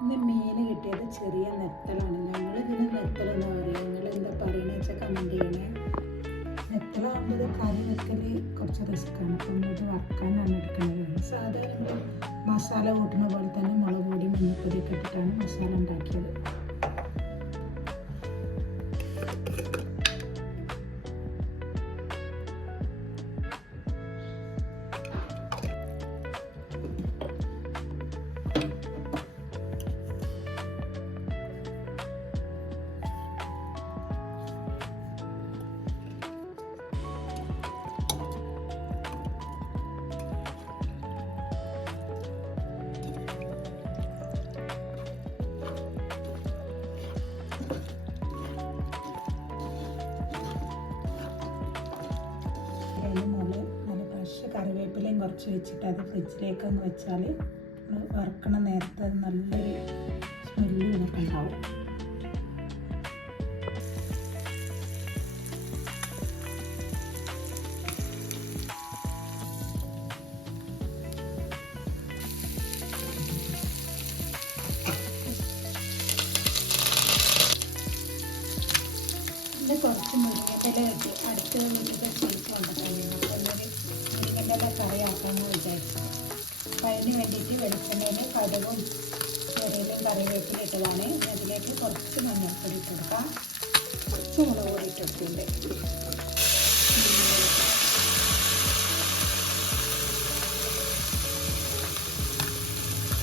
ഇന്ന് മീൻ കിട്ടിയത് ചെറിയ നെത്തലാണ്. ഞങ്ങളിതിന് നെത്തലെന്നാ പറയുക. നിങ്ങളെന്താ പറയുന്നത് വെച്ചാൽ കമൻറ്റ് ചെയ്യണേ. നെത്തലാകുമ്പോൾ കറി വെക്കൽ കുറച്ച് റിസ്ക്കാണ്. അപ്പം ഇത് വറക്കാനാണ് എടുക്കുന്നത്. സാധാരണ മസാല കൂട്ടുന്ന പോലെ തന്നെ മുളക് പൊടി മഞ്ഞൾപ്പൊടിയൊക്കെ ഇട്ടിട്ടാണ് മസാല ഉണ്ടാക്കിയത്. അതിന് നല്ല ഫ്രഷ് കറിവേപ്പിലയും കുറച്ച് വെച്ചിട്ട് അത് ഫ്രിഡ്ജിലേക്കൊന്ന് വെച്ചാൽ വറക്കണ നേരത്തെ നല്ലൊരു സ്മെല്ലും ഇതൊക്കെ ഉണ്ടാവും. ഇത് കുറച്ച് മുരിങ്ങയില ഇട്ട് അടുത്ത വീട്ടിലത്തെ ചേച്ചി കൊണ്ടിട്ടുണ്ടായിരുന്നു. അപ്പോൾ മുരിങ്ങയില കറിയാക്കാമെന്ന് വിചാരിച്ചു. അപ്പോൾ അതിന് വേണ്ടിയിട്ട് വെളിച്ചെണ്ണയിൽ കടുകും ചെറിയലും കറിവേപ്പില ഇട്ടതാണ്. അതിലേക്ക് കുറച്ച് മഞ്ഞൾപ്പൊടി ഇട്ട് കൊടുക്കാം, കുറച്ച് മുളക് പൊടി ഇട്ട് കൊടുത്തിട്ടുണ്ട്.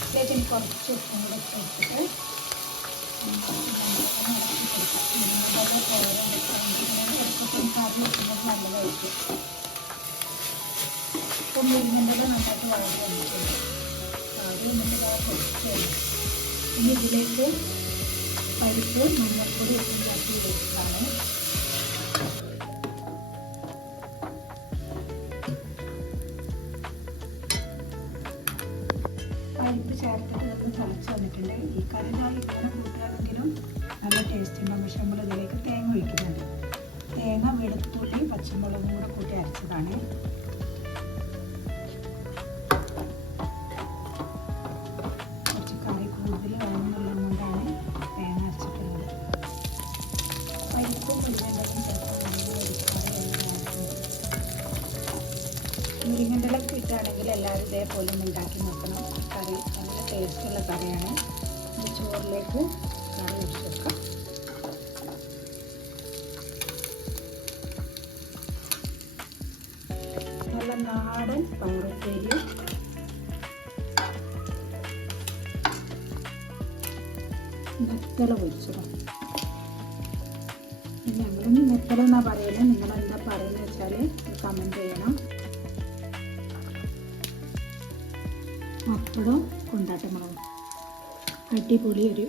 ഇതിലേക്ക് ഇനി കുറച്ച് ഉപ്പും കൂടെ ഇട്ട് കൊടുത്തിട്ട് നല്ലതായിരിക്കും. ഇപ്പം മുരിങ്ങൻ്റെ നന്നായിട്ട് വഴറ്റി വന്നിട്ടുണ്ട്. അത് എന്നിട്ട് പൊടിച്ച് ഇനി ഇതിലേക്ക് പരിപ്പ് മഞ്ഞൾപ്പൊടി ഉണ്ടാക്കി വെച്ചിട്ടാണ്. പരിപ്പ് ചേർത്തിട്ട് നമ്മൾ തിളച്ച് വന്നിട്ടുണ്ട്. ഈ കറി ഇങ്ങനെ കൂട്ടുകയാണെങ്കിലും നല്ല ടേസ്റ്റ് ഉണ്ടാകും. പക്ഷെ നമ്മൾ ഇതിലേക്ക് തേങ്ങ ഒഴിക്കുന്നുണ്ട്. തേങ്ങ വെളുത്തുള്ളി പച്ചമുളകും കൂടെ കൂട്ടി അരച്ചതാണ്. കുറച്ച് കറി കൂടുതൽ വേണമെന്നുള്ളത് കൊണ്ടാണ് തേങ്ങ അരച്ചിട്ടുള്ളത്. പരിപ്പും മുരിങ്ങണ്ടലും ചിലപ്പോൾ മുരിങ്ങണ്ടലൊക്കെ ഇട്ടാണെങ്കിൽ എല്ലാവരും ഇതേപോലെ ഒന്ന് ഉണ്ടാക്കി നോക്കണം. കറി നല്ല ടേസ്റ്റുള്ള കറിയാണ്. ചോറിലേക്ക് കറി ഒഴിച്ച് വെക്കാം. നല്ല നാടൻ പയറുപ്പേരി, നെത്തല പൊരിച്ചതാണ്. ഞങ്ങളൊന്നും നെത്തല എന്നാണ് പറയുന്നത്. നിങ്ങളെന്താ പറയുന്നത് വെച്ചാൽ കമൻറ്റ് ചെയ്യണം. പപ്പടം കൊണ്ടാട്ടമുളകും അടിപൊളി ഒരു